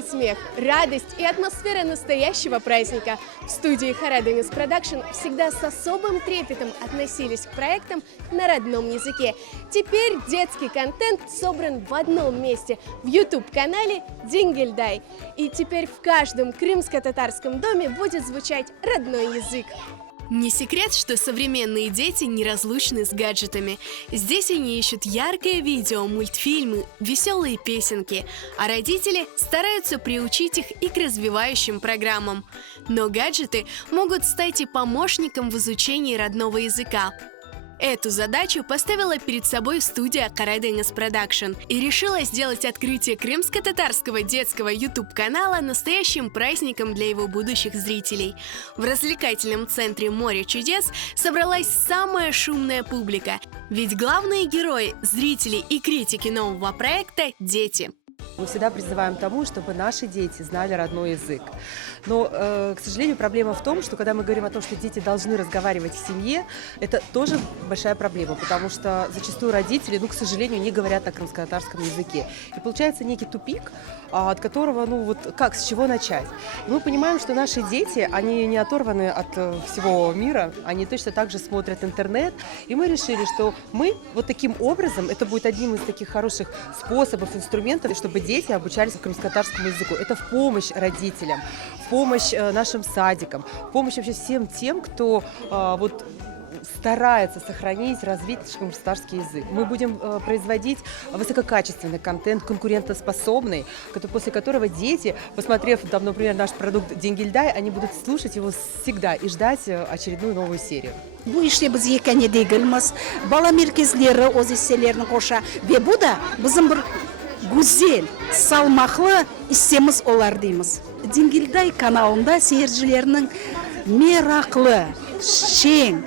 детский смех, радость и атмосфера настоящего праздника. В студии Хараденис Продакшн всегда с особым трепетом относились к проектам на родном языке. Теперь детский контент собран в одном месте – в YouTube-канале «Дингельдай». И теперь в каждом крымско-татарском доме будет звучать родной язык. Не секрет, что современные дети неразлучны с гаджетами. Здесь они ищут яркое видео, мультфильмы, веселые песенки, а родители стараются приучить их и к развивающим программам. Но гаджеты могут стать и помощником в изучении родного языка. Эту задачу поставила перед собой студия Хараденис Продакшн и решила сделать открытие крымско-татарского детского YouTube-канала настоящим праздником для его будущих зрителей. В развлекательном центре «Море чудес» собралась самая шумная публика, ведь главные герои, зрители и критики нового проекта – дети. Мы всегда призываем к тому, чтобы наши дети знали родной язык. Но, к сожалению, проблема в том, что когда мы говорим о том, что дети должны разговаривать в семье, это тоже большая проблема, потому что зачастую родители, к сожалению, не говорят на крымско-татарском языке. И получается некий тупик, от которого, с чего начать? И мы понимаем, что наши дети, они не оторваны от всего мира, они точно так же смотрят интернет, и мы решили, что мы вот таким образом, это будет одним из таких хороших способов, инструментов, чтобы дети обучались крымско-татарскому языку. Это в помощь родителям, в помощь нашим садикам, в помощь вообще всем тем, кто старается сохранить, развить крымско-татарский язык. Мы будем производить высококачественный контент, конкурентоспособный, после которого дети, посмотрев, например, наш продукт «Дингельдай», они будут слушать его всегда и ждать очередную новую серию. Bu işte biz yekene değilmiz. Bala merkezleri, öz hisselerinin koşa. Ve bu da bizim bir güzel, salmaklı istemiz olar deymiz. Дингельдай kanalında seyircilerinin meraklı, şen,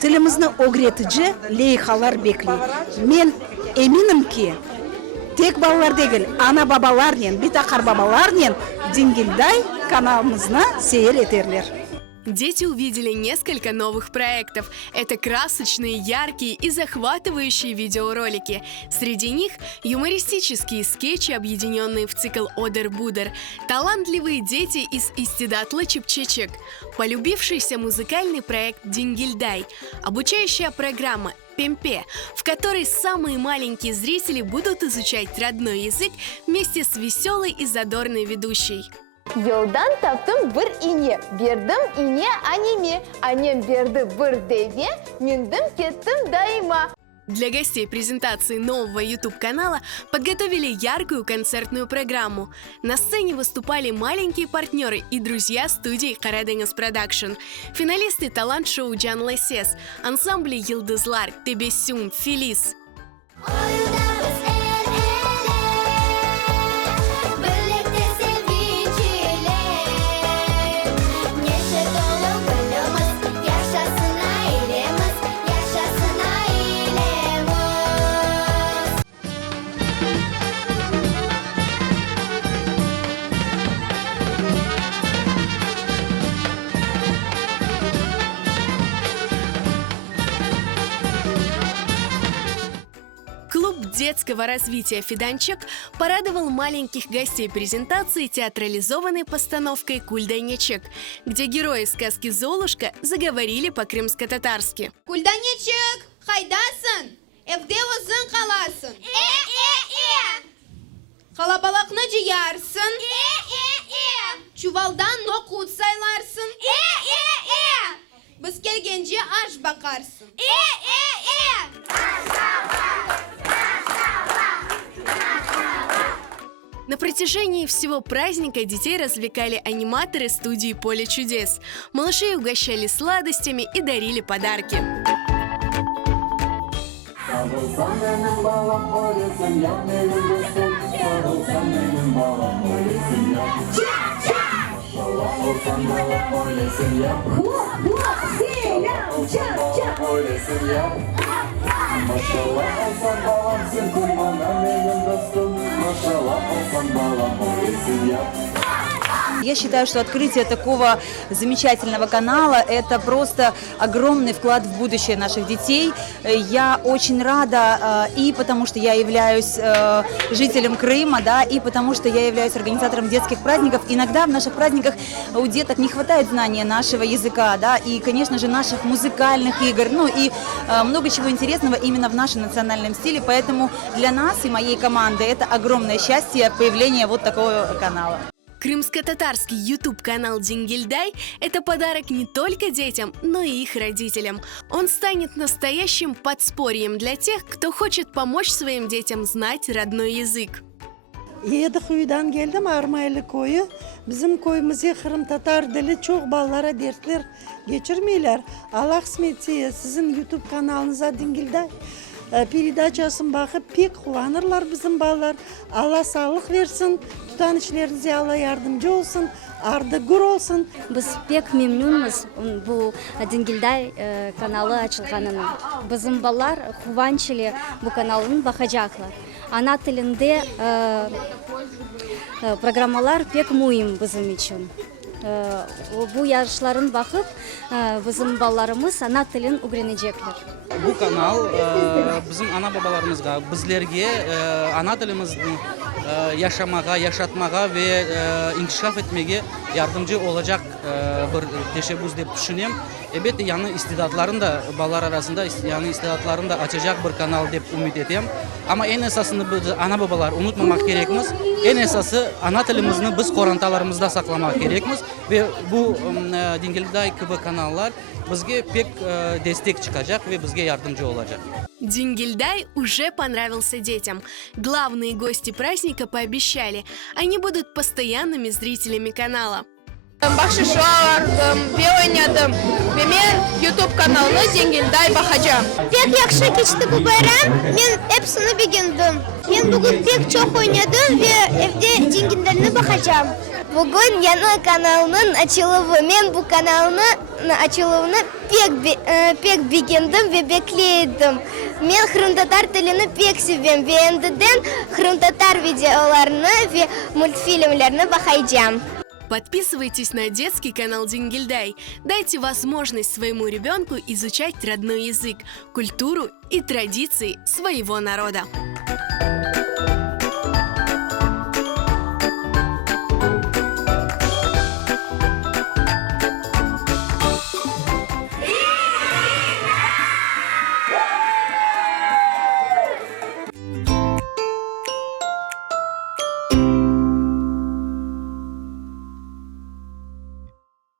тілімізді öğretici leyhalar bekliyor. Men eminim ki tek балалар değil, ana babalarla, bitakar babalarla Дингельдай kanalımızda seyir ederler. Дети увидели несколько новых проектов. Это красочные, яркие и захватывающие видеоролики. Среди них юмористические скетчи, объединенные в цикл «Одер-Будер», талантливые дети из Истидатла Чепчечек, полюбившийся музыкальный проект «Дингельдай», обучающая программа «Пемпе», в которой самые маленькие зрители будут изучать родной язык вместе с веселой и задорной ведущей. Yoldan taptım bir iğne, verdim iğne anneme. Annem verdi bir devе, mindim kettim daima. Для гостей презентации нового YouTube-канала подготовили яркую концертную программу. На сцене выступали маленькие партнеры и друзья студии Хараденис Продакшн, финалисты талант-шоу Can Leses, ансамбли Yıldızlar, Tebessüm, Filiz. Клуб детского развития «Фиданчик» порадовал маленьких гостей презентации театрализованной постановкой «Кульданечек», где герои сказки «Золушка» заговорили по-крымско-татарски. Кульданечек, хайдасын, evde uzun kalasın. Kalabalıkını ciğarsın. Çuvaldan nokut saylarsın. Biz gelgence aş bakarsın. На протяжении всего праздника детей развлекали аниматоры студии «Поле чудес». Малышей угощали сладостями и дарили подарки. Я считаю, что открытие такого замечательного канала – это просто огромный вклад в будущее наших детей. Я очень рада и потому, что я являюсь жителем Крыма, да, и потому, что я являюсь организатором детских праздников. Иногда в наших праздниках у деток не хватает знания нашего языка, да, и, конечно же, наших музыкальных игр, ну и много чего интересного именно в нашем национальном стиле. Поэтому для нас и моей команды это огромное счастье появления вот такого канала. Крымско-татарский YouTube-канал «Дингильдай» – это подарок не только детям, но и их родителям. Он станет настоящим подспорьем для тех, кто хочет помочь своим детям знать родной язык. Еді құйдан келдім, Армайлы койы. Bizim koyumuzga Kırım Tatar dili çok ballara dersler geçirmeyler. Allah kısmetse sizin YouTube kanalınıza Dingilday передачасын bakıp pek kullanırlar bizim ballar. Allah sağlık versin, tutan işlerinize Allah yardımcı olsun, ardı gür olsun. Biz pek memnunuz bu Dingilday kanalı açılganına. Bizim ballar Хуvanчили bu kanalın bakacaklar. Ana tilinde programmalar pek mühim bizim için. Bu yarışların bakıp bizim ballarımız ana tilini öğrenecekler. Bu kanal bizim ana babalarımızga, bizlerge ana tilimizde yaşamağa, yaşatmağa ve inkişaf etmeye yardımcı olacak bir teşebbüs diye düşünüyorum. Elbette yanı istidatların da ballar arasında yanı istidatların da açacak bir kanal diye ümit ediyorum. Ama en esasını biz ana babalar unutmamak gerekmiz. En esası ana tilimizni biz korantalarımızda saklamak gerekmiz ve bu Dingilday gibi kanallar bizge pek destek çıkacak ve bizge yardımcı olacak. Дингильдай уже понравился детям. Главные гости праздника пообещали, они будут постоянными зрителями канала. Бақшышы алардым, бе ойнадым. Мен YouTube kanalını Дингильдай bakacağım. Pek yakşı geçti bu bayram. Ben hepsini beğendim. Ben bugün pek çok oynadım ve evde Dingilday'ına bakacağım. Bugün yeni kanalının açılımı. Ben bu kanalın açılımını pek beğendim ve bekledim. Ben Kırım Tatar dilini pek seviyorum. Ve endiden Kırım Tatar videolarını ve multfilmlerine bakacağım. Подписывайтесь на детский канал Дингильдай. Дайте возможность своему ребенку изучать родной язык, культуру и традиции своего народа.